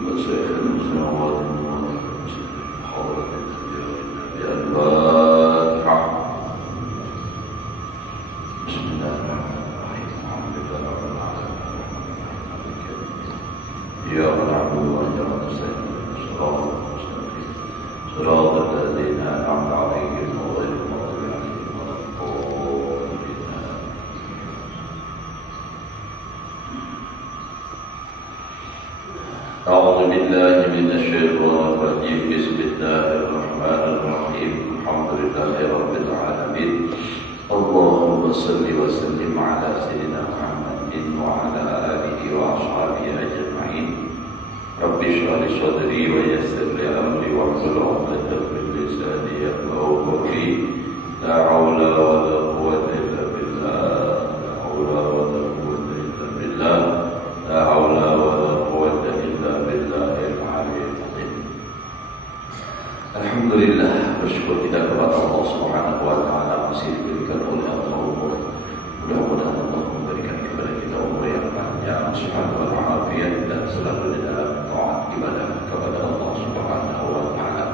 مشايخ السماوات حضرة الفاتحة. بسم الله الرحمن الرحيم. الحمد لله رب العالمين. إياك نعبد وإياك نستعين. صراط المستقيم صراط الذين أنعمت عليهم غير المغضوب عليهم ولا الضالين. أعوذ بالله من الشيطان الرجيم. بسم الله الرحمن الرحيم. الحمد لله رب العالمين. اللهم صل وسلم على سيدنا محمد وعلى آله وأصحابه أجمعين. رب اشرح لي صدري ويسر لي أمري واحلل عقدة من لساني يفقهوا قولي. لا حول ولا قوة إلا بالله. لا حول ولا قوة إلا بالله. لا حول ولا قوة إلا بالله العلي العظيم. Alhamdulillah, bersyukur kita kepada Allah Subhanahu wa taala masih diberikan oleh Allah umur. Mudah-mudahan Allah memberikan kepada kita umur yang panjang, sehat walafiat dan selalu di dalam taat ibadah kepada Allah Subhanahu wa taala.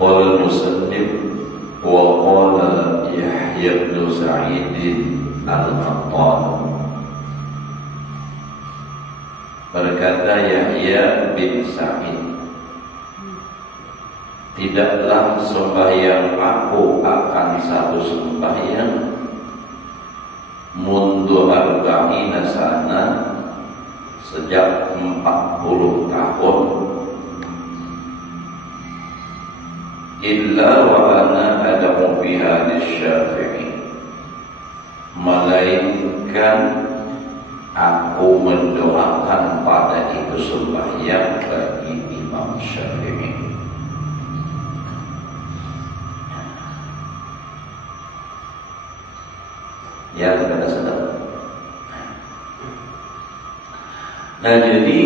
Qala al-musannif wa qala Yahya bin Sa'id al-Qattan. Berkata Yahya bin Sa'id, tidaklah sembahyang aku akan satu sembahyang mundu arba'ina sana, sejak 40 tahun, illa wa ana adamu biha lisyafi'i, melainkan aku mendoakan pada itu sembahyang bagi Imam Syafi'i. Ya, kita sedang. Nah, jadi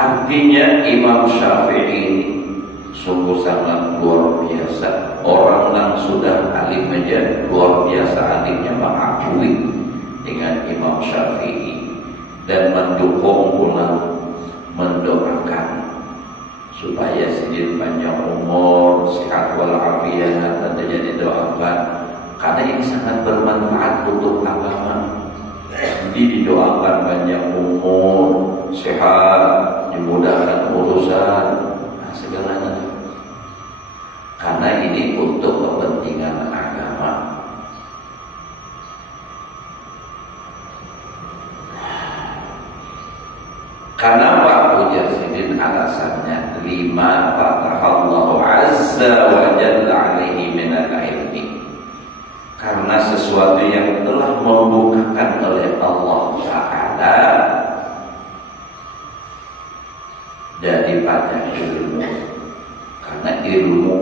artinya Imam Syafi'i sungguh sangat luar biasa. Orang yang sudah alim aja luar biasa alimnya mengakui dengan Imam Syafi'i dan mendukung pula, mendoakan supaya sedikit panjang umur, sehat walafiat, tentunya didoakan karena ini sangat bermanfaat untuk agama. Jadi didoakan panjang umur, sehat, dimudahkan urusan, segalanya. Karena ini untuk kepentingan agama. Kenapa ujar sidin? Alasannya lima fatahallahu azza wa jalla alaihi minal ilmi, karena sesuatu yang telah membukakan oleh Allah Ta'ala daripada ilmu. Karena ilmu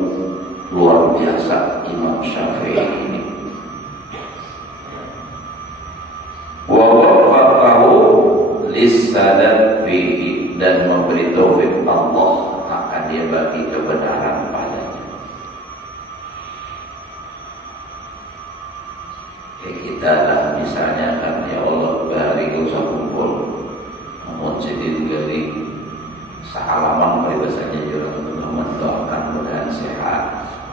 luar biasa Imam Syafi'i ini. Wa wafaqahu lissadat fihi, dan memberi taufik Allah akan dia bagi kebenaran padanya. Kita lah misalnya kan, ya Allah hari gak usah kumpul, namun sedih dari sehalaman bahasanya juga mendoakan mudah sehat.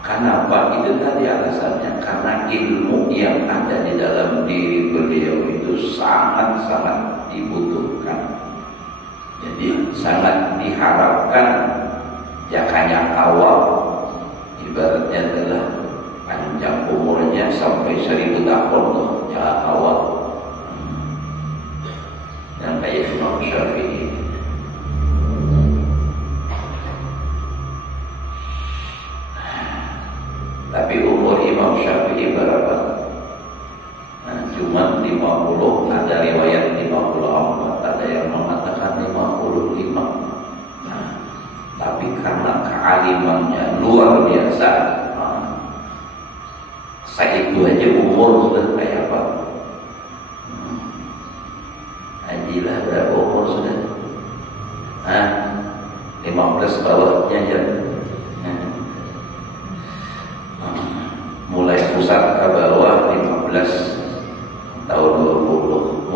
Kenapa? Itu tadi alasannya, karena ilmu yang ada di dalam diri beliau itu sangat-sangat dibutuhkan. Jadi sangat diharapkan jakanya awal, ibaratnya adalah panjang umurnya sampai 1000 tahun loh, jangan awal. Yang kayak Imam Syafi'i. Tapi umur Imam Syafi'i berapa? Nah, cuma 50, ada riwayat 54, ada yang mengatakan 55. Nah, tapi karena kealimannya luar biasa, saya itu aja umur sudah kayak apa? Hajilah berapa umur sudah? 15 bawahnya ya. Mulai pusat ke bawah 15 tahun 20,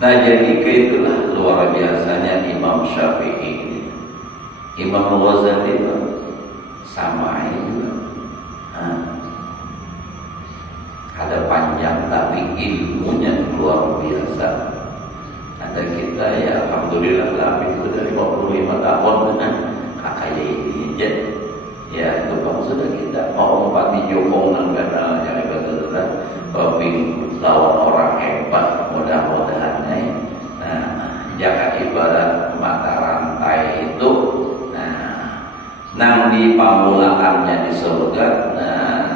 Nah jadi itulah luar biasanya Imam Syafi'i. Imam Ghazali itu sama juga. Ada panjang tapi ilmunya luar biasa. Ada kita ya alhamdulillah lebih dari 25 tahun kakak ini aja. Ya itu bang sudah kita mau pati Joko nanggana yang betul tapi lawan orang hebat mudah-mudahan nah jaga ibarat mata rantai itu nang di pamulaannya di surga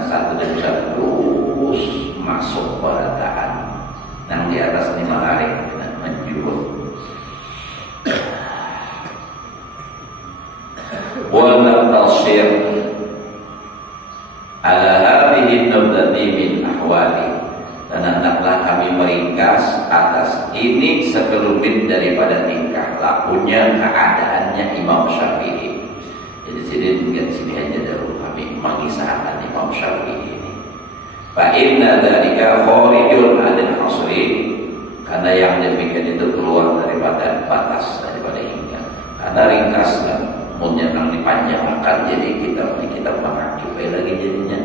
satu demi satu terus masuk pada taat nang di atas 5 hari menjual wala tasir ala hadhihi nabdati min ahwali, dan hendaklah kami meringkas atas ini sekelumit daripada tingkah lakunya keadaannya Imam Syafi'i. Jadi sini aja dulu kami mengisahkan Imam Syafi'i ini. Fa inna dzalika kharijun 'anil hasri, karena yang demikian itu keluar daripada batas, daripada hingga. Karena ringkas kan menyenang dipanjangkan, jadi kita mengacu lagi jadinya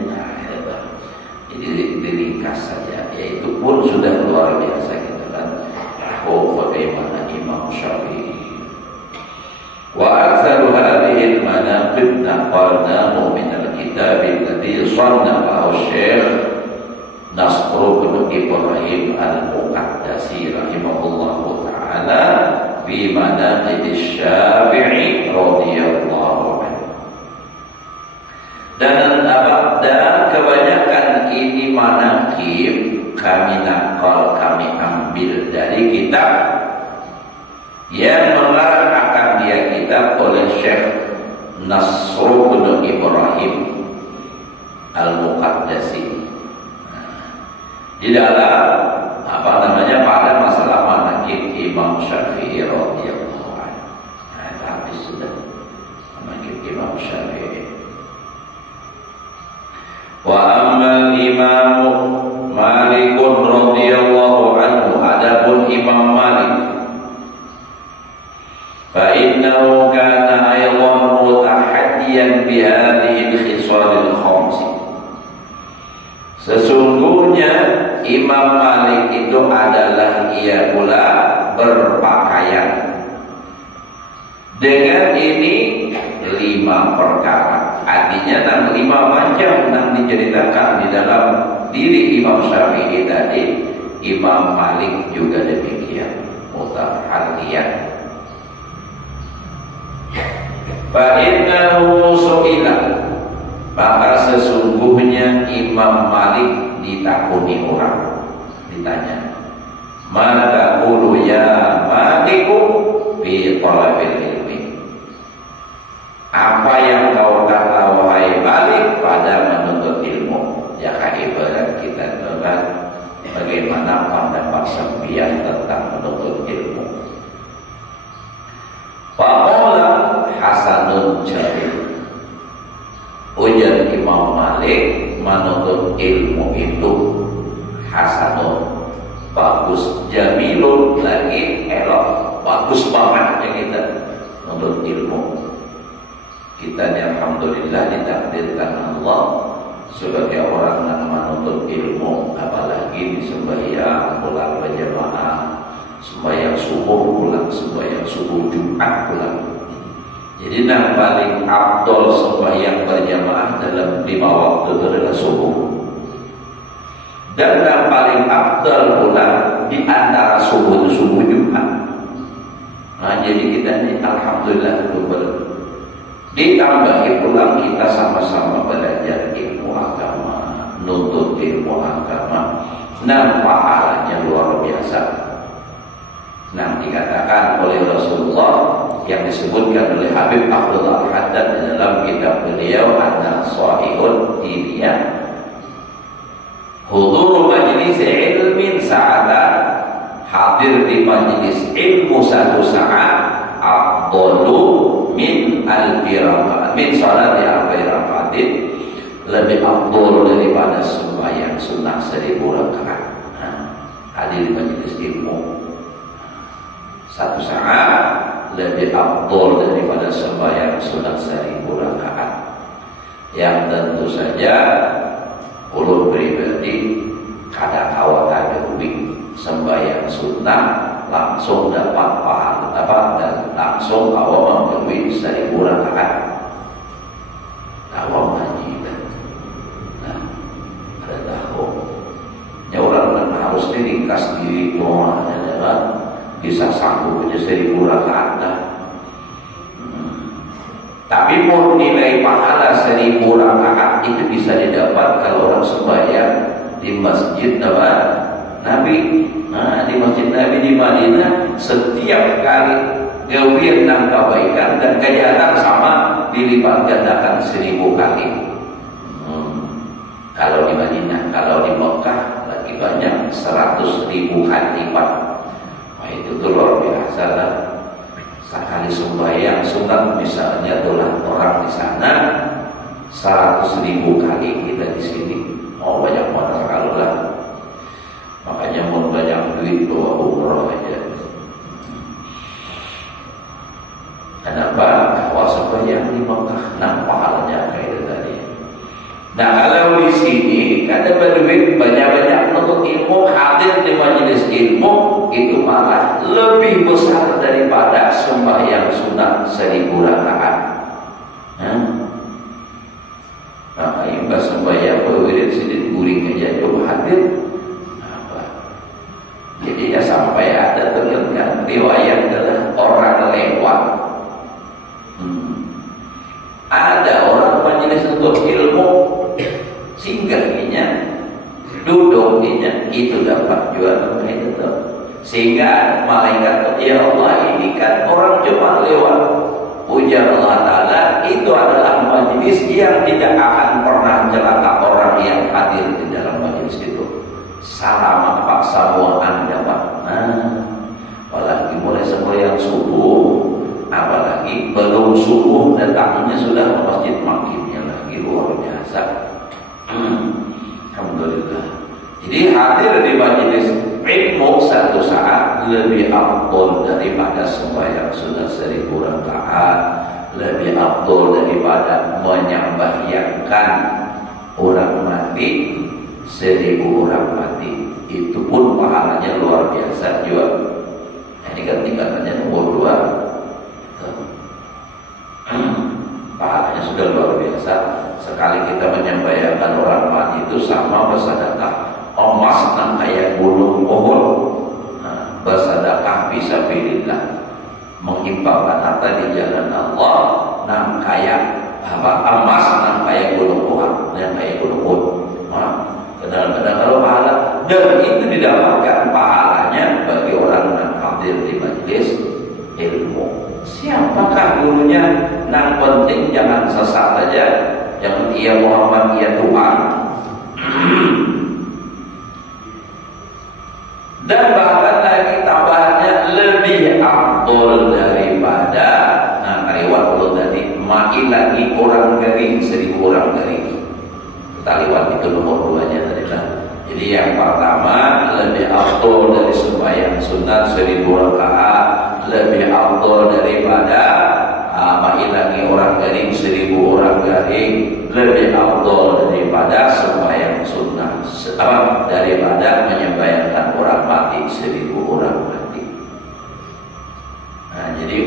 jadi diringkas saja, yaitu pun sudah luar biasa kita kan. Bagaimana Imam Syafi'i. Wa aktsaru hadhihi al-manaqib naqalnahu min al-kitab alladhi sannafahu Syekh Nasr bin Ibrahim al-Muqaddasi rahimahullahu ta'ala fi manaqib Syafi'i radhiyallahu anhu. Dan kebanyakan ini manaqib kami nakal, kami ambil dari kitab yang mengarang akan dia kitab oleh Syekh Nasr bin Ibrahim al-Muqaddasi. Di dalam pada masalah manaqib Imam Syafi'i radhiyallahu anhu. Habis sudah manaqib Imam Syafi'i. Wa ammal Imam Malik radhiyallahu anhu, adapun Imam Malik fa innahu kana aydan mutahaddiyan bi hadhihi al-khisal al-khams. Sesungguhnya Imam Malik itu adalah ia pula berpakaian dengan ini 5 perkara. Artinya 5 macam yang diceritakan di dalam diri Imam Syafi'i tadi, Imam Malik juga demikian, mutahaddiyan. Fa innahu su'ila, maka sesungguhnya Imam Malik ditakuni orang, ditanya, ma taqulu ya Maliku fi talabil ilmi, apa yang kau kata wahai Malik pada menuntut ilmu? Ya ibarat kita dengar bagaimana pandangan sembian tentang menuntut ilmu. Faqala Hasanun Jalil, ujar Imam Malik, menuntut ilmu itu hasanun, bagus, jamilun, lagi elok, bagus banget ya kita menuntut ilmu. Kita ni alhamdulillah ditakdirkan Allah sebagai orang yang menuntut ilmu, apalagi di sembahyang pulang berjamaah, sembahyang subuh pulang, sembahyang subuh Jumat pulang. Jadi yang paling afdol sembahyang berjamaah dalam 5 waktu itu adalah subuh. Dan yang paling afdol pula di antara subuh itu subuh Jumat. Nah, jadi kita ini alhamdulillah ditambahi pulang kita sama-sama belajar ilmu agama, nuntut ilmu agama. Nah, pahalanya luar biasa. Nah, dikatakan oleh Rasulullah yang disebutkan oleh Habib Abdullah Al-Haddad di dalam kitab beliau An-Nasaihud Diniyah, hudur majlis ilmin sa'atan, hadir di majlis ilmu 1 saat, afdalu min al-firaqat, min salati al-firaqatin, lebih afdal daripada sembahyang sunnah 1000 rakaat. Hadir di majlis ilmu 1 saat lebih afdol daripada sembahyang sunat 1000 rakaat. Yang tentu saja ulun pribadi kada kawat deui sembahyang sunat langsung dapat pahala dan langsung awam menggawi 1000 rakaat. Awam haji kan. Nah, ada tahu. Ya orang harus diringkas diri doanya kan. Bisa sanggup aja 1000 rakaat dah. Tapi pun nilai pahala 1000 rakaat itu bisa didapat kalau orang sembahyang di masjid Nabi. Nah, di masjid Nabi di Madinah setiap kali gawian dan kebaikan dan kejahatan sama dilipat gandakan 1000 kali. Kalau di Madinah, kalau di Mekah lagi banyak 100.000 kali lipat. Nah, itu tuh luar biasa lah. Sekali sembahyang sunat misalnya dolar orang di sana 100.000 kali kita di sini. Oh banyak modal kalau lah. Makanya mau banyak duit bawa umroh aja. Kenapa? Kalau sembahyang di Mekah, nah pahalanya kayak itu tadi. Nah kalau di sini kada berduit banyak-banyak menuntut ilmu, hadir di majelis ilmu itu malah lebih besar daripada sembahyang sunat 1000 rakaat. Nah, imbas sembahyang berwirid sidin guring aja coba hadir. Jadi ya sampai ada terlihat riwayat adalah orang lewat. Ada orang majelis untuk ilmu singgahnya, duduknya itu dapat jual itu tuh. Sehingga malaikat ya Allah ini kan orang cuma lewat. Ujar Allah Ta'ala itu adalah majelis yang tidak akan pernah celaka orang yang hadir di dalam majelis itu. Selama paksa anda Pak. Nah, apalagi mulai sembahyang subuh, apalagi belum subuh datangnya sudah ke masjid makimnya lagi luar biasa. Alhamdulillah. Jadi hadir di majelis ilmu 1 saat lebih afdol daripada sembahyang sunat 1000 rakaat, lebih afdol daripada menyembahyangkan orang mati 1000 orang mati. Itu pun pahalanya luar biasa juga. Nah, ini kan tingkatannya nomor 2. Pahalanya sudah luar biasa. Sekali kita menyembahyangkan orang mati itu sama bersedekah emas nang kayak gunung Uhud. Nah, bersedekah fisabilillah, mengimpakkan harta di jalan Allah nang kayak emas nang kayak gunung Uhud, yang kayak gunung Uhud. Kadang-kadang kalau pahala dan itu didapatkan pahalanya bagi orang yang hadir di majelis ilmu. Siapakah gurunya? Nang penting jangan sesat saja, jangan ia Muhammad ia Tuhan. Dan bahkan lagi tambahannya lebih afdol daripada riwayat Allah tadi mai lagi orang garing 1000 orang garing. Kita lewat itu nomor 2-nya tadi lah. Jadi yang pertama lebih afdol dari sembahyang sunat 1000 rakaat, lebih afdol daripada mai lagi orang garing 1000 orang garing, lebih afdol daripada sembahyang sunat daripada menyembahyangkan orang mati 1000 orang mati. Nah, jadi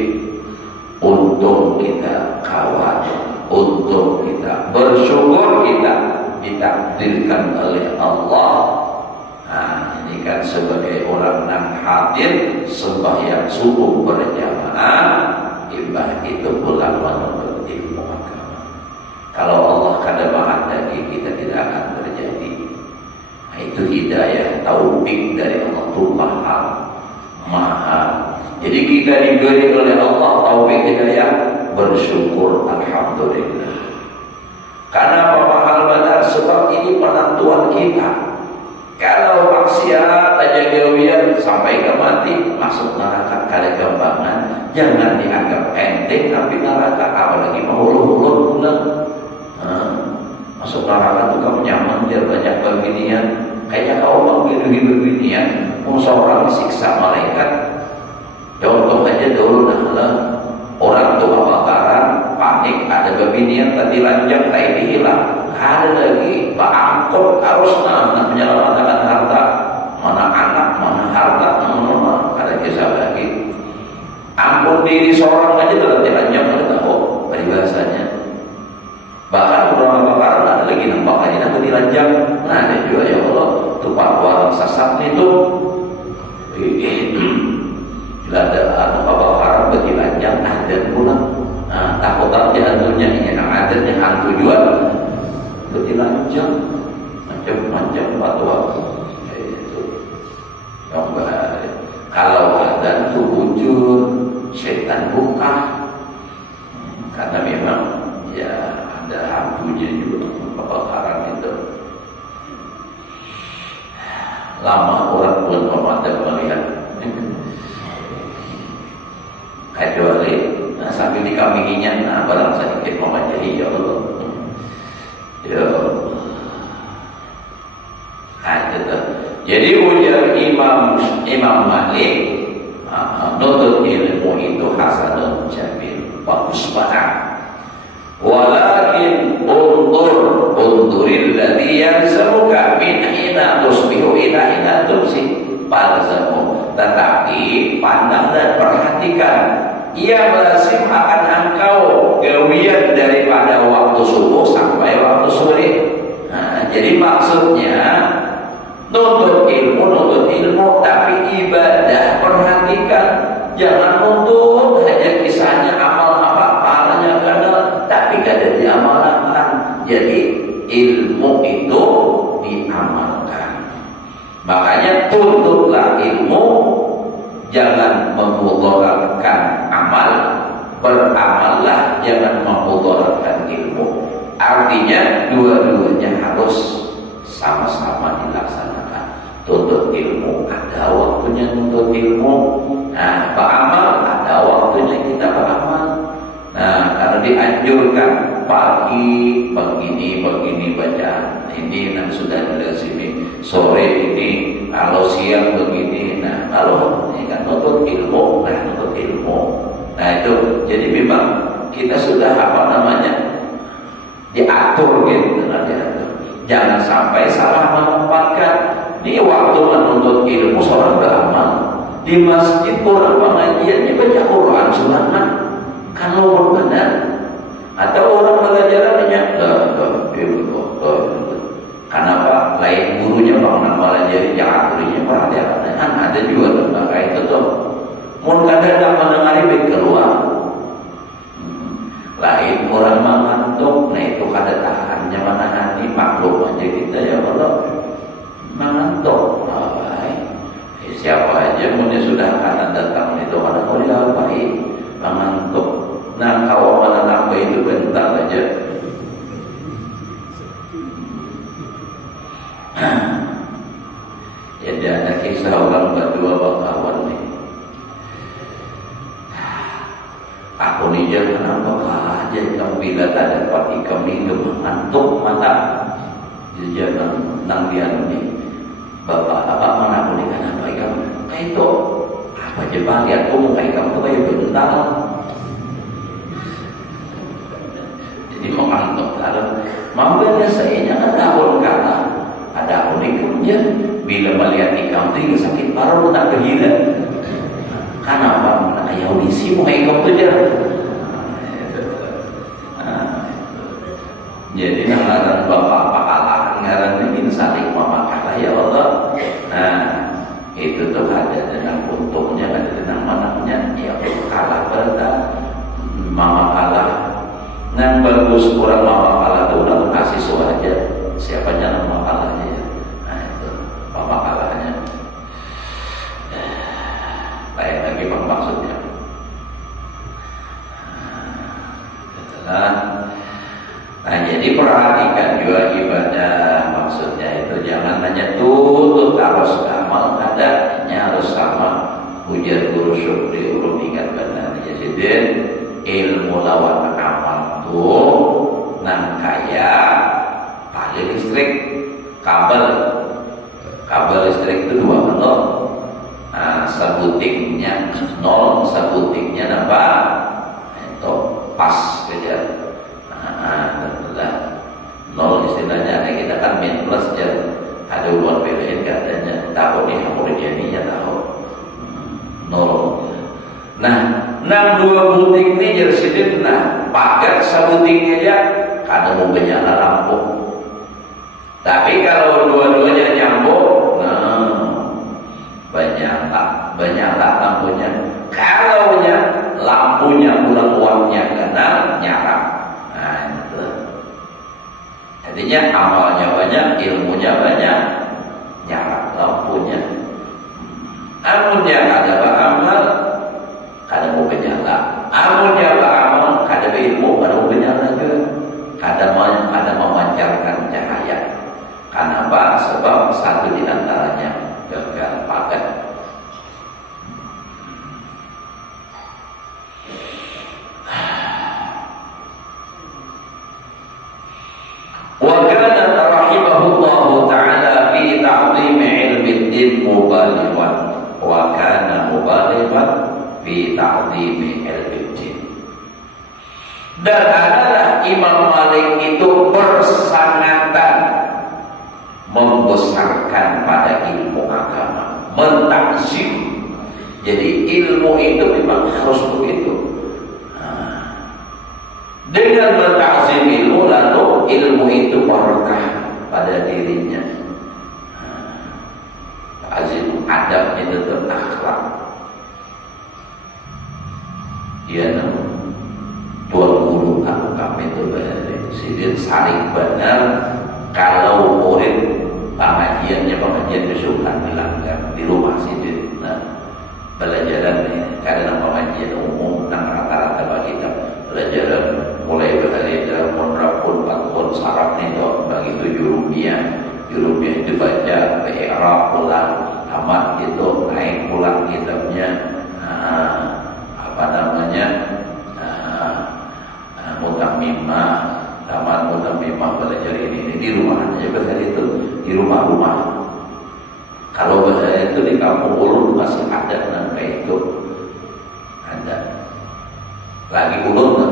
untung kita kawat, untung kita bersyukur kita ditakdirkan oleh Allah. Nah, ini kan sebagai orang yang hadir sembahyang subuh berjamaah, ibadah itu pulang menuntut ilmu agama. Kalau Allah kada menghendaki kita tidak akan terjadi. Nah, itu hidayah taufik dari Allah itu mahal. Jadi kita diberi oleh Allah taufik hidayah, bersyukur alhamdulillah. Karena mahal benar sebab ini penentuan kita. Kalau maksiat aja gawian sampai ke mati masuk neraka kali kembangan, jangan dianggap enteng tapi neraka apalagi mau ulun pulang. Masuk neraka tuh kamu nyaman biar banyak beginian. Kayaknya kau mau begini beginian, mau seorang disiksa malaikat. Jauh ada babinian tadi lanjang tak hilang, ada lagi angkut harus menyelamatkan harta, mana anak, mana harta, mana ada kisah lagi. Ampun diri seorang aja dalam lanjang ada tahu peribahasanya. Bahkan beberapa perkara ada lagi nampak aja nak dilanjang. Nah ada juga ya Allah tupak orang sesat itu. Bila ada apa haram bagi lanjang ada pula. Takut aja hantunya ini yang adanya hantu jual bagi lanjang macam-macam waktu itu yang bahaya. Kalau ada itu wujud setan buka karena memang ya ada hantunya juga kebakaran itu. Lama orang pun pemadam melihat kecuali sambil dikambinginya barang sedikit memajahi ya Allah ya itu. Jadi ujar Imam Malik nutut ilmu itu hasanun jamil, bagus banget. Walakin unduril ladzi yansamuka min hina tusbihu ila hina tumsi palzamu. Tetapi pandang dan perhatikan, ia melazim akan engkau gawian daripada waktu subuh sampai waktu sore. Jadi maksudnya nuntut ilmu tapi ibadah perhatikan, jangan nuntut hanya kisahnya amal apa pahalanya karena tapi gak ada diamalkan. Jadi ilmu itu diamalkan. Makanya tuntutlah ilmu, jangan memudaratkan amal, beramallah jangan memudaratkan ilmu. Artinya dua-duanya harus sama-sama dilaksanakan. Tuntut ilmu ada waktunya tuntut ilmu, beramal ada waktunya kita beramal. Karena dianjurkan pagi begini baca ini dan sudah dari sini, sore ini, kalau siang begini. Kalau ini kan tuntut ilmu, tuntut ilmu. Itu jadi memang kita sudah diatur gitu, diatur. Jangan sampai salah menempatkan. Ini waktu menuntut ilmu seorang beramal di masjid, orang pengajiannya baca Quran sunat. Kalau benar atau orang belajarannya kenapa lain gurunya bangunan belajar jangan gurunya perhatian kan ada juga lembaga itu tuh mun kadang mendengar baik keluar lain orang mengantuk. Itu kada tahannya mana hati maklum aja kita ya Allah mengantuk. Siapa aja mun sudah akan datang itu ada kuliah baik mengantuk. Kalau mana nambah itu bentar aja. Jadi ada kisah orang berdua berkawan nih. Aku nih jangan kenapa aja kamu bila tak dapat ikam nih ngantuk mata. Jadi nang dia nih. Bapak mana aku nih kenapa ikam? Kayak itu apa aja bang lihat kamu kayak kamu tuh kayak bentar. Jadi mengantuk dalam mampunya saya jangan tahu kata ada unik kemudian bila melihat ikam itu sakit parah tak bergila. Kenapa? Mana ayah unisi mau ikam tu je. Jadi ngaran bapak kalah, ngaran ini saling memakai ya Allah. Itu tuh ada dengan untungnya, ada dengan mananya. Ya kalah berada, mama kalah. Yang bagus kurang mama kalah itu udah kasih aja. Siapanya nama kalahnya ya. Itu mama kalahnya. Lain lagi bang maksudnya. Jadi perhatikan juga ibadah maksudnya itu jangan hanya tutup harus amal adanya harus sama. Ujar guru Syukri urung ingat benar jadi ilmu lawan amal tuh nang kaya paling listrik kabel listrik itu 2 kilo. Sebutingnya 0, sebutingnya nambah itu pas saja. cahaya, kada mau menyala lampu. Tapi kalau dua-duanya nyambung, menyala lampunya. Kalau lampunya pulang uangnya kena nyala. Nah itu. Artinya amalnya banyak, ilmunya banyak, nyala lampunya. Amunnya ada beramal, kada mau menyala. Amunnya beramal, kada berilmu, kada mau menyala juga. Kada memancarkan cahaya. Kenapa? Sebab satu di antaranya gagal pakai. Wa kana rahimahullahu ta'ala fi ta'zim ilmi din mubalighan. Wa kana mubalighan fi ta'zim ilmi din. Dan adalah Imam Malik itu bersangatan membesarkan pada ilmu agama, mentakzim. Jadi ilmu itu memang harus begitu. Dengan mentakzim ilmu, lalu ilmu itu barakah pada dirinya. Takzim adab itu akhlak. Ya, Tuan Guru kami itu Sidin saling benar. Kalau murid pengajian bersyukur dilanggar di rumah Sidin. Pelajaran kadang pengajian umum dan rata-rata bagi kita pelajaran mulai berharga menerapun patun sarap itu bagi 7 rupiah itu baca i'rab pulang tamat itu naik pulang kitabnya mutammimah tamat mutammimah belajar ini di rumah aja bahasa itu di rumah-rumah. Kalau bahasa itu di kampung ulun masih ada kayak itu ada. Lagi ulun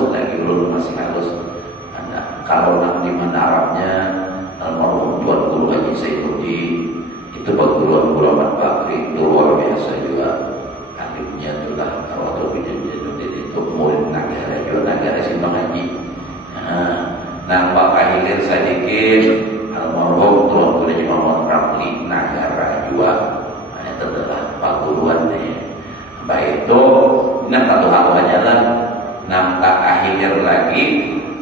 masih halus ada. Kalau di Manarabnya almarhum Tuan Guru Haji Sayyidi itu perguruan Guru Ahmad Bakri itu luar biasa juga. Alimnya itulah waktu itu murid negara Simbang Haji. Nampak akhir sedikit almarhum Tuan Guru Haji Muhammad Ramli negara juga. Itu adalah perguruan baik itu satu hal aja lah. Nampak akhir lagi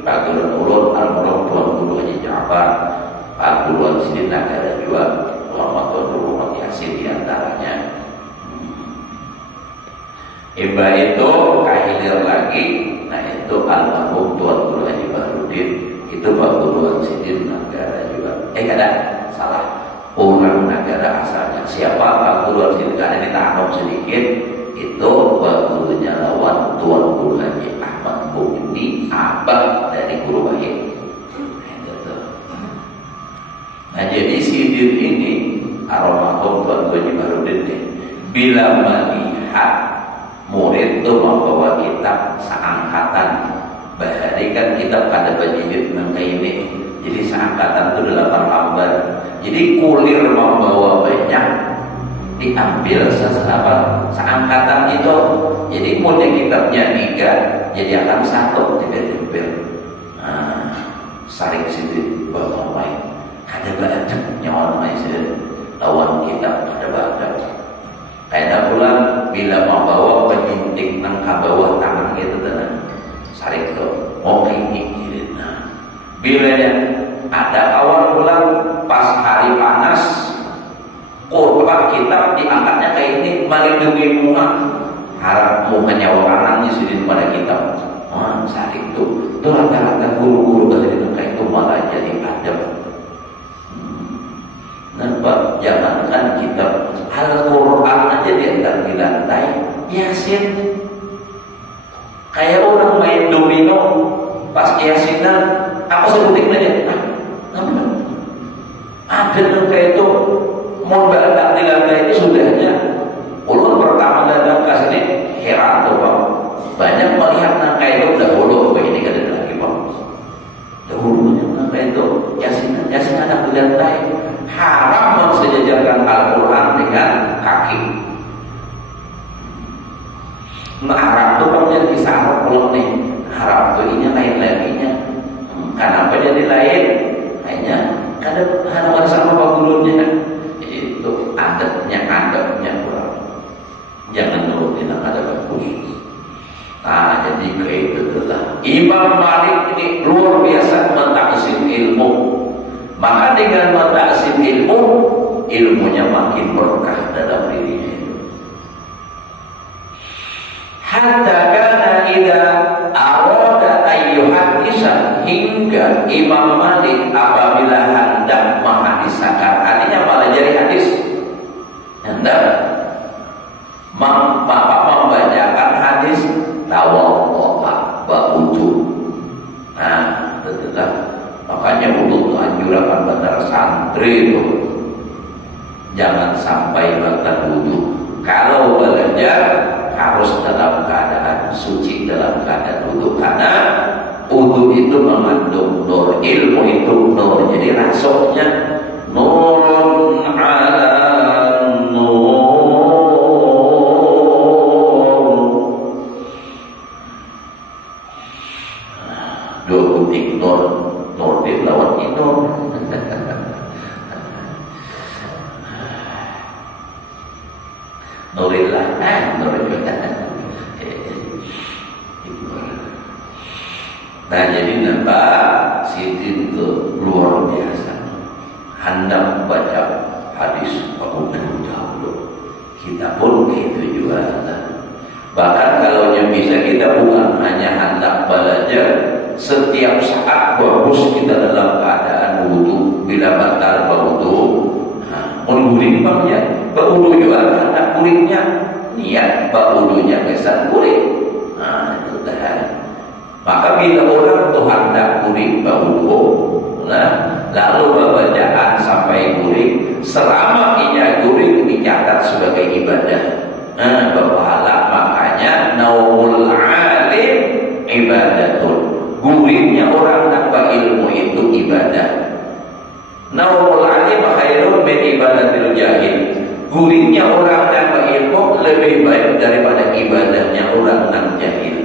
perguruan ulun almarhum Tuan Guru Haji Ja'far, perguruan Sidin negara juga Muhammad Tuan Guru Muhammad Yasin diantaranya. Iba itu akhir lagi, nah itu almarhum Tuan Guru Haji Bahrudin itu perguruan Sidin negara juga. Kada salah, orang negara asalnya siapa perguruan Sidin negara ditahan sedikit itu gurunya lawan Tuan Guru Haji Ahmad Bukti abang dari Guru Bahir. Nah jadi Sidin ini almarhum Tuan Guru Haji Bahrudin bila melihat murid itu membawa kitab seangkatan bahari kan kitab kada bajibit nangkai ini jadi seangkatan itu 8 lembar jadi kulir membawa banyak diambil seangkatan itu jadi mulai kitabnya 3 jadi akan 1 tidak diambil saring Sidin bawa main kada beradab nyawa main Sidin lawan kitab kada beradab. Kayak pulang bila membawa penyinting nang bawah tangan gitu dan saring itu mau kirim. Bila ada awal pulang pas hari panas, kurban kitab diangkatnya kayak ini melindungi muka, harap muka nyawa kanan disudin pada kitab. Saring itu rata-rata guru-guru dari kayak itu malah jadi adab. Nampak jangankan kitab Al-Quran aja diantar di lantai Yasin kayak orang main domino pas Yasinan apa sebutin aja ada yang kayak itu mau balik di lantai itu sudahnya ulun pertama datang ke sini heran tuh Pak banyak melihat kayak itu dahulu ini kan ada lagi Pak dahulu banyak kayak itu Yasin ada di lantai haram mensejajarkan Al-Quran dengan kaki. Nah Arab itu kalau yang kisah Arab pulang nih Arab itu ini lain laginya jadi lain hanya ada sama Pak Gulunya itu adabnya kurang, jangan nurutin ada bagus. Nah jadi kayak itu itulah Imam Malik ini luar biasa mentaksim ilmu, maka dengan mentaksim ilmu, ilmunya makin berkah dalam dirinya itu. Hatta kana idza arada ayyuhadisa, hingga Imam Malik apabila hendak menghadiskan, artinya malah jadi hadis, hendak membacakan hadis, tawaddu'a ba'udu. Nah, itulah makanya untuk anjurkan bandar santri itu jangan sampai batal wudu. Kalau belajar harus dalam keadaan suci, dalam keadaan wudu, karena wudu itu mengandung nur, ilmu itu nur. Jadi rasanya nurun ala nur, dua kutik nur, nur di lawan inur. Nurillah, nurillah. Nah jadi nampak Siti itu luar biasa, hendak baca hadis Abu dahulu. Kita pun begitu juga. Bahkan kalau yang bisa kita bukan hanya hendak belajar, setiap saat bagus kita dalam keadaan wudu. Bila batal berwudu, menguring bangnya, berwudu juga hendak kuringnya, niat berwudunya kesan kuring. Nah itu dah. Maka bila orang tu hendak kuring berwudu, lalu bacaan sampai kuring, selama ia kuring dicatat sebagai ibadah. Berpahala, makanya naumul alim ibadatun. Guringnya orang tanpa ilmu itu ibadah. Naumul alim khairun min ibadatil jahil. Guringnya orang tanpa ilmu lebih baik daripada ibadahnya orang yang jahil.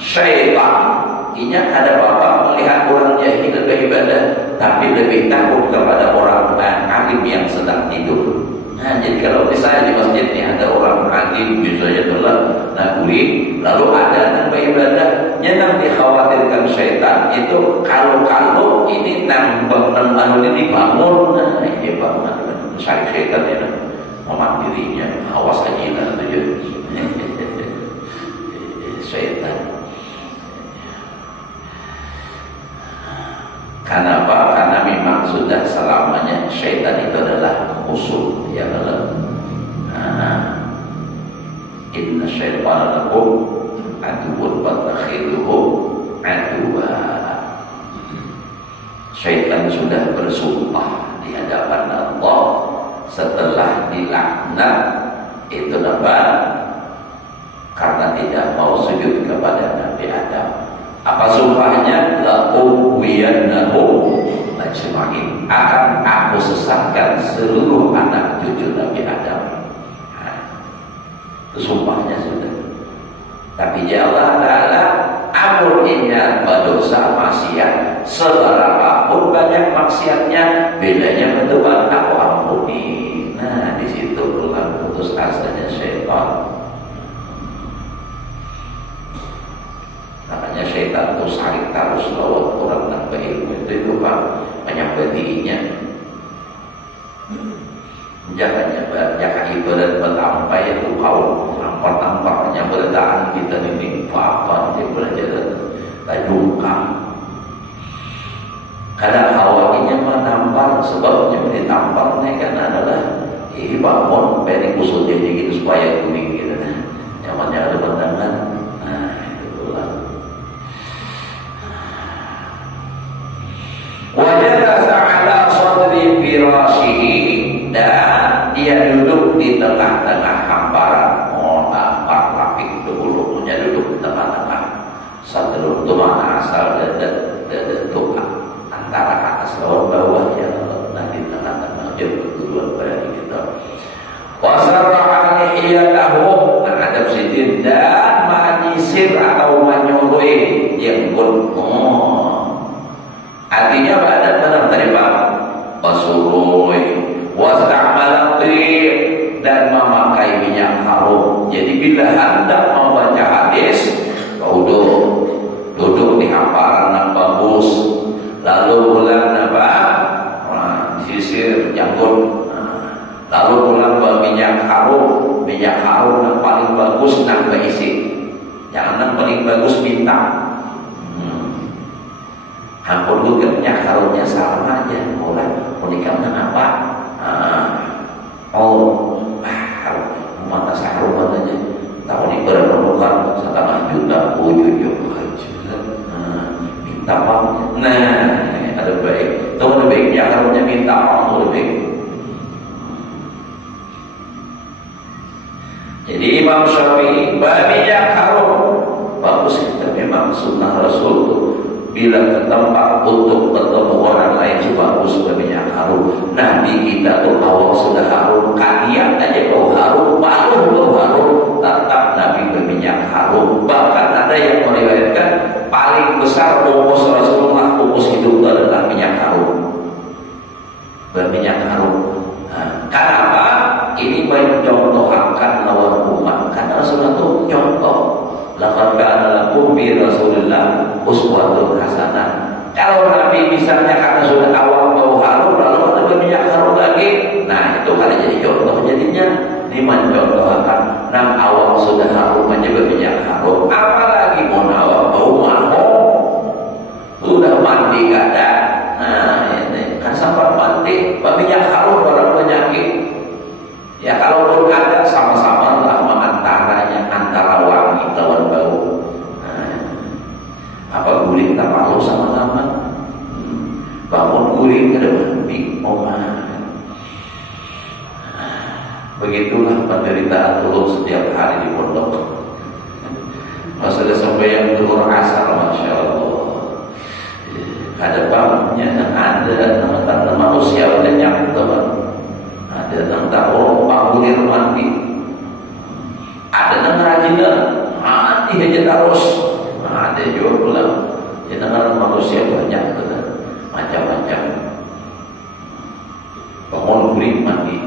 Syaitan, ini ada bapak melihat orang jahil beribadah, tapi lebih takut kepada orang alim yang sedang tidur. Nah, jadi kalau misalnya di masjid ini ada orang alim, misalnya telah naguri, lalu ada yang beribadah, yang dikhawatirkan syaitan itu kalau ini nambang ini dibangun, nah ini bangun, syaitan itu memandirinya, awas aja lah itu syaitan. Kenapa? Karena memang sudah selamanya syaitan itu adalah musuh, ya Allah. Inna syaitana lakum aduwwun fatakhiduhu aduwwa. Syaitan sudah bersumpah di hadapan Allah setelah dilaknat itu apa? Karena tidak mau sujud kepada Nabi Adam. Apa sumpahnya? La uwiyannahum ajma'in, akan aku sesatkan seluruh anak cucu Nabi Adam. Itu sumpahnya sudah. Tapi ya Allah Ta'ala amur ingat berdosa maksiat, seberapapun banyak maksiatnya, bedanya betul aku ampuni. Nah di situ telah putus asanya syaitan. Makanya syaitan itu saling tarus lawan orang tanpa ilmu itu Pak, menyampai dirinya. Jangan ibadat bertampai itu kau tampar-tamparnya berdaan kita ini apa dia belajar tajungkang. Kadang hawakinya menampar, sebabnya ditamparnya kan adalah bangun pendek kusutnya gitu supaya kuning gitu. Nyamannya ada pandangan. Nah itulah. Wajalasa ala sadri firashihi, dan dia duduk di tengah-tengah hamparan. Hampar lapik dulu punya duduk di tengah-tengah. Sadrun itu mana asal dan tukang antara atas lawan bawah ya, nanti tengah-tengah dia berdua bagi kita. Wasarra alihiyatahu, terhadap sidir, dan menyisir atau menyoloi jenggot. Artinya badan benar tadi Pak. Basurui wasta'mal dan memakai minyak harum. Jadi bila hendak membaca hadis, duduk di hamparan yang bagus, lalu pulang apa? Sisir janggut, lalu pulang bawa minyak harum yang paling bagus nak berisi. Jangan yang paling bagus bintang. Hampir juga minyak harumnya sama aja, mulai menikahnya apa? Harum, mata harum aja. Tahun ini berpenukar 1,5 juta, minta pang. Nah, ada baik. Tahu lebih baik minyak harumnya minta pang lebih baik. Jadi Imam Syafi'i minyak harum bagus, kita memang sunnah Rasul itu bila ke tempat untuk bertemu orang lain itu bagus berminyak harum. Nabi kita tuh awal sudah harum, kalian aja bau harum, baru bau harum, tetap Nabi berminyak harum. Bahkan ada yang meriwayatkan paling besar pupus Rasulullah, pupus hidup itu adalah minyak harum, berminyak harum. Kenapa? Ini mencontohkan lawan umat. Karena Rasulullah itu contoh. Laqad kana lakum bi Rasulillah uswatun hasanah. Kalau Nabi misalnya karena sudah awal bau harum lalu ada berminyak harum lagi, nah itu kan jadi contoh. Jadinya ini mencontohkan nam awal sudah harum aja berminyak harum, apalagi mau awal bau mahum sudah mandi kada. Nah ini kan sampai mandi berminyak harum barang penyakit. Ya kalaupun ada sama-sama lah mengantaranya antara wangi lawan bau. Apa guling tak malu sama-sama? Bangun guling ke depan begitulah penderitaan tulung setiap hari di pondok. Masa sampai yang duhur asar, masya Allah. Ada bangnya, ada nama manusia banyak teman. Ada yang tak orang panggil mandi, ada yang rajin mandi aja terus, ada juga pulang. Jadi manusia banyak macam-macam. Bangun kulit mandi,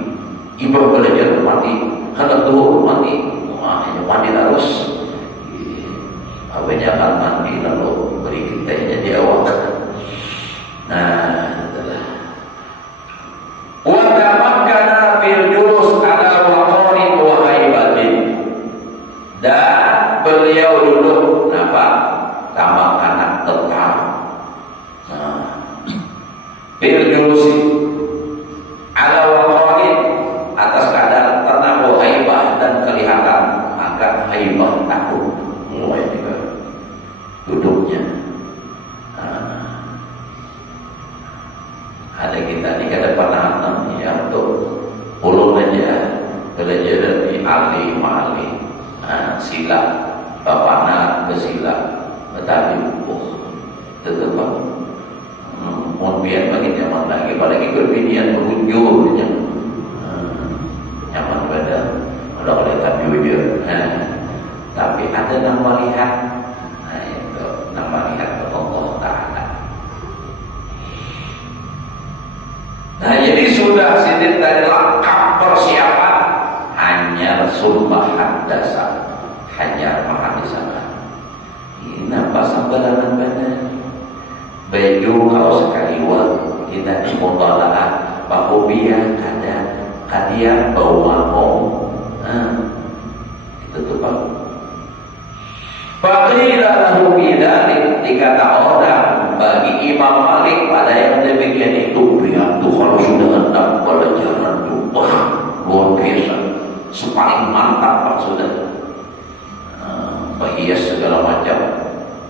ibadah belajar mandi, hendak tuhur mandi, mandi terus. Abangnya akan mandi lalu beri kita di awal. Nah, wadamakana fil jurus ala waqarin wa haibatin, dan beliau duduk tambah anak tetap fil jurus ala waqarin atas keadaan tenang wa haibah dan kelihatan agak haibah takut mulai juga duduknya. Ada kita ni kada pernah ya untuk ulun aja belajar dari ahli mahali sila bapana bersila tetapi tetap mohon biar bagi zaman lagi apalagi berbinian berujur nyaman pada oleh tapi ujur tapi ada yang melihat itu yang melihat Allah Ta'ala. Nah jadi sudah sidin dari lengkap persiapan, hanya sumpah dasar, hanya mahadisangan. Ini apa sambarangan benar? Baju kau sekali kita dimudalaah, pakubia ada hadiah bau mahom. Itu tuh Pak. Faqila lahu bidzalik, dikata orang bagi Imam Malik pada yang demikian itu, lihat tuh kalau sudah hendak pelajaran tuh luar biasa, sepaling mantap Pak sudah berhias segala macam.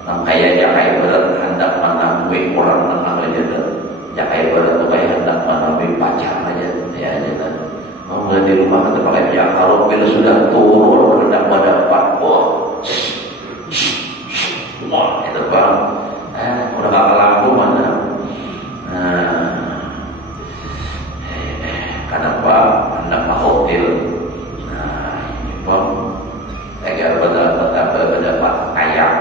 Nang kaya jakai berat hendak menangui orang menang aja, jakai berat tuh kayak hendak menangui pacar aja ya aja. Mulai di rumah kita pakai minyak harum, bila sudah turun hendak mendapat wah itu Bang, udah gak lampu mana? Kenapa hendak hotel? Ini Bang, agar betapa ayam.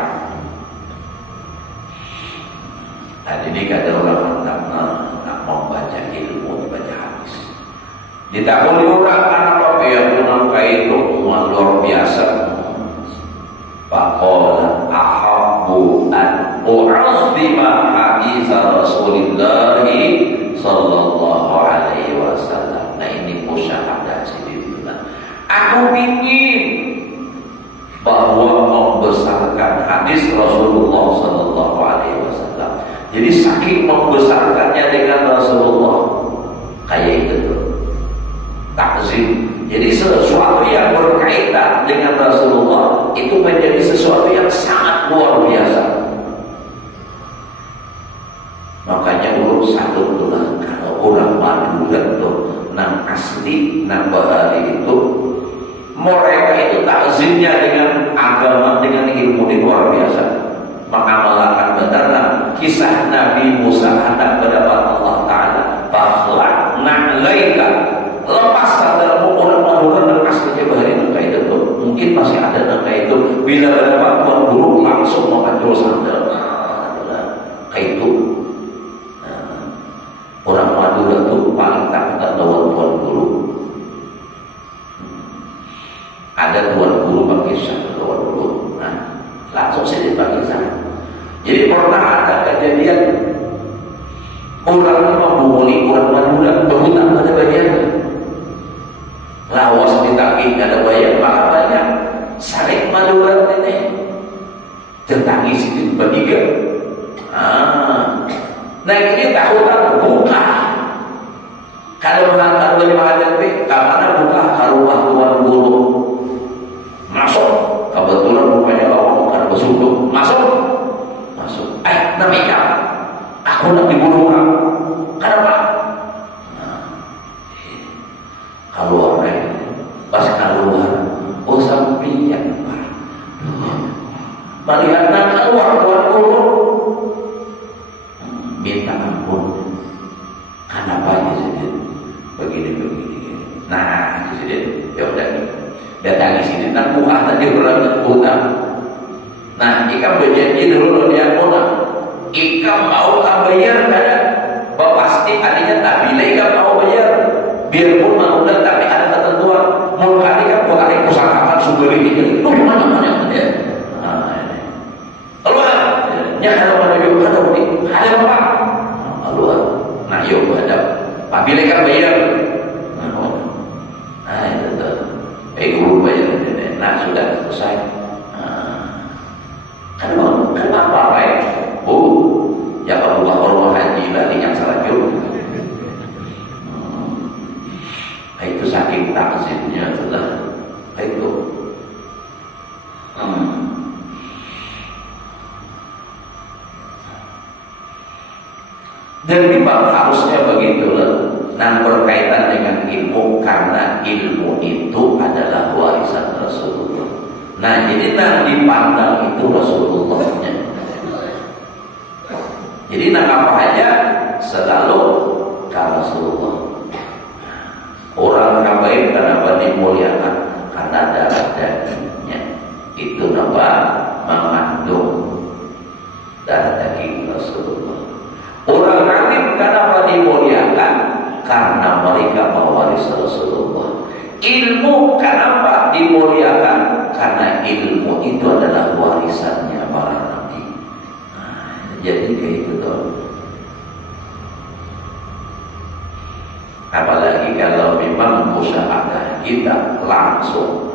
Nah, ini ada orang tak mau baca ilmu, baca hadis. Ditakuni orang anak yang menangka itu luar biasa. Faqala ahabbu an u'azzima hadis Rasulullah sallallahu alaihi wasallam. Nah, ini musyahadah sidina. Aku ingin bahwa membesarkan hadis Rasulullah sallallahu alaihi wasallam. Jadi saking membesarkannya dengan Rasulullah, kayak itu tuh takzim. Jadi sesuatu yang berkaitan dengan Rasulullah itu menjadi sesuatu yang sangat luar biasa. Makanya urut satu tuh lah, kalau orang Madura tuh nang asli nang bahari itu, mereka itu takzimnya dengan agama, dengan ilmu yang luar biasa. Mengamalkan benar kisah Nabi Musa hendak mendapat Allah Ta'ala, bahwa na'laika, lepas sadarmu orang Madura dan aslinya bahari nangka itu tuh, mungkin masih ada nangka itu, bila mendapat Tuhan Guru langsung mengancur sandal. Kayak itu orang Madura tuh paling takut lawan Tuhan Guru. Ada Tuhan Guru bagi satu Tuhan Guru, nah langsung saya dibagi sana. Jadi pernah ada kejadian orang membunguli orang Madura berhutang pada bayar, lawas ditagih ada bayar, maka banyak saling Madura ini tertagih sedikit bertiga. Nah ini tahutan buka. Kalau melanggar dari mahadati, kamana buka rumah Tuhan Guru. Masuk, kebetulan rupanya awak karena bersunduk, masuk. Namika, aku nak dibunuh orang. Kenapa? Keluar pas keluar, oh sampingnya melihat nak keluar Tuhan Guru, minta ampun. Kenapa Presiden begini? Nah, Presiden, ya udah datang di sini. Nak buah tadi orang utang. Nah, jika berjanji dulu dia pulang. Ikam mau tak bayar kada? Pasti adanya tak bila ikam mau bayar. Biarpun menunda tapi ada ketentuan. Mau kali kan buat ada usahakan sumber ini. Lu mana ya? Keluar. Ya kalau mana yuk ada budi. Ada apa? Keluar. Nah yuk ada. Pak bila kan bayar. Nah itu tuh. Guru bayar. Nah sudah selesai. Kenapa baik? Ya kalau rumah haji balik yang salah jauh. Itu saking takzimnya itulah itu. Dan memang harusnya begitulah. Nah berkaitan dengan ilmu, karena ilmu itu adalah warisan Rasulullah. Nah jadi yang dipandang itu Rasulullahnya. Jadi apa aja selalu ke Rasulullah. Orang kabaib kenapa dimuliakan? Karena darah dagingnya itu mengandung darah daging Rasulullah. Orang alim kenapa dimuliakan? Karena mereka mewaris Rasulullah. Ilmu kenapa dimuliakan? Karena ilmu itu adalah warisannya para nabi. Jadi kayak itu tuh. Apalagi kalau memang musyahadah kita langsung,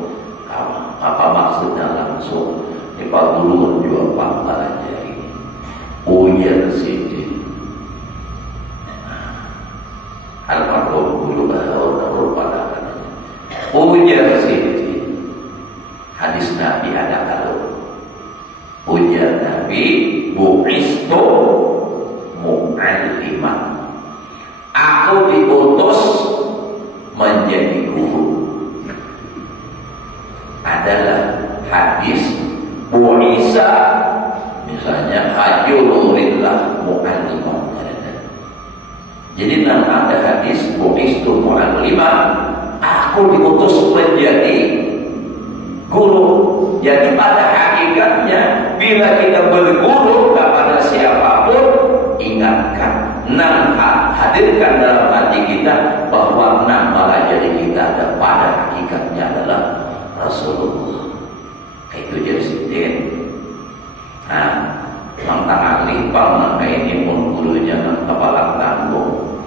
apa maksudnya langsung? Ini Pak Guru juga paham aja ini. Ujar sini. Almarhum Guru bahwa pada katanya. Ujar sini. Hadis Nabi ada kalau. Ujar Nabi, bu'istu mu'alliman. Aku diutus menjadi guru. Adalah hadis bu'isa, misalnya hajulurillah mu'alliman. Jadi nama ada hadis bu'istu mu'alliman, aku diutus menjadi guru. Jadi pada hakikatnya bila kita berguru kepada siapapun, mengingatkan, hadirkan dalam hati kita bahwa malah jadi kita ada pada hakikatnya adalah Rasulullah. Itu jadi sidin. Nah, mantang ahli pang ini pun gurunya kepala tanggung.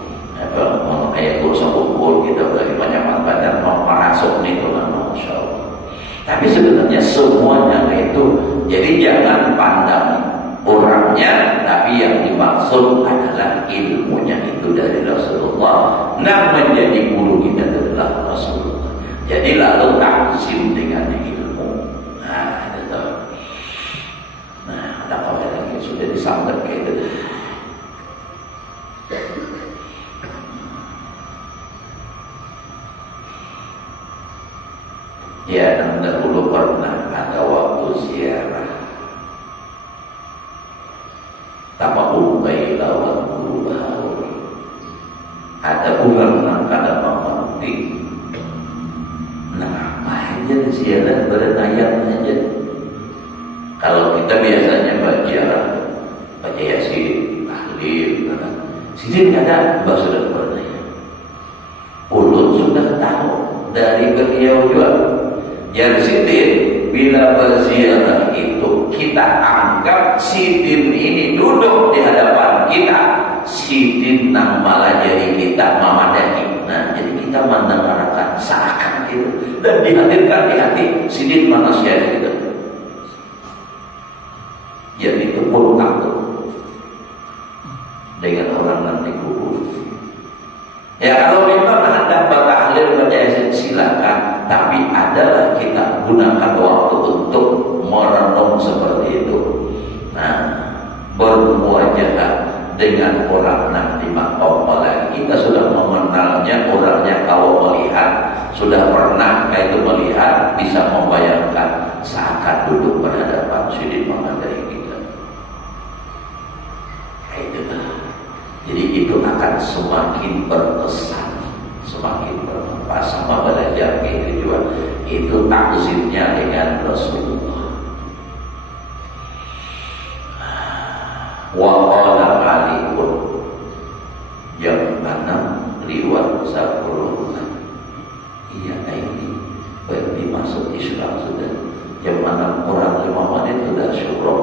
Kalau kayak guru sabukul kita bagi banyak badan mau masuk nih tuh, masya Allah. Tapi sebenarnya semuanya itu, jadi jangan pandang orangnya, tapi yang dimaksud adalah ilmunya itu dari Rasulullah. Nah, menjadi guru kita adalah Rasulullah. Jadi lalu taksim dengan ilmu. Nah, itu. Nah, ada apa lagi sudah disampaikan kayak itu. Ya, dan dahulu pernah ada waktu ziarah Tapakul Baila wa Qulubahul. Ada orang yang kadang mengerti. Nah, apa aja ziarah berenayat aja. Kalau kita biasanya baca Yasin, tahlil, sini ada bahasa sudah berenayat. Ulun sudah tahu dari beliau juga. Yang sidin bila berziarah itu kita anggap sidin ini duduk di hadapan kita, sidin nang malah jadi kita mamadahi. Nah, jadi kita mendengarkan seakan itu dan dihadirkan di hati sidin manusia itu. Yang itu pun takut dengan orang nanti kubur. Ya, kalau memang hendak bertahlil baca Yasin silakan, tapi adalah kita gunakan waktu untuk merenung seperti itu. Nah, bermuajahah dengan orang nanti makom lagi. Kita sudah mengenalnya, orangnya kalau melihat, sudah pernah itu melihat, bisa membayangkan seakan duduk berhadapan sidin menghadiri kita. Itulah. Jadi itu akan semakin berkesan, semakin bermanfaat. Sama belajar itu juga. Itu takzimnya dengan Rasulullah. Wa qala alikun yang mana liwat 10. Iya, ini baik dimasuk Islam sudah. Yang mana orang Muhammad itu sudah syukur.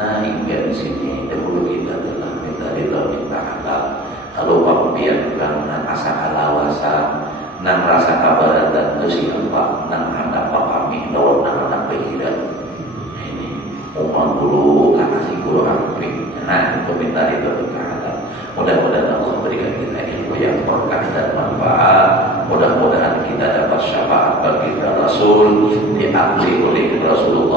Nah, hingga di sini dahulu kita adalah minta ridho minta halal. Kalau pampian dengan asa alawasan, nan rasa kabar dan kesiapa, nan hendak pahami, daun nan hendak berhidup. Ini umat dulu kasih guru amping. Nah, itu minta ridho minta halal. Mudah-mudahan Allah berikan kita ilmu yang berkah dan manfaat. Mudah-mudahan kita dapat syafaat bagi Rasul, diakui oleh Rasulullah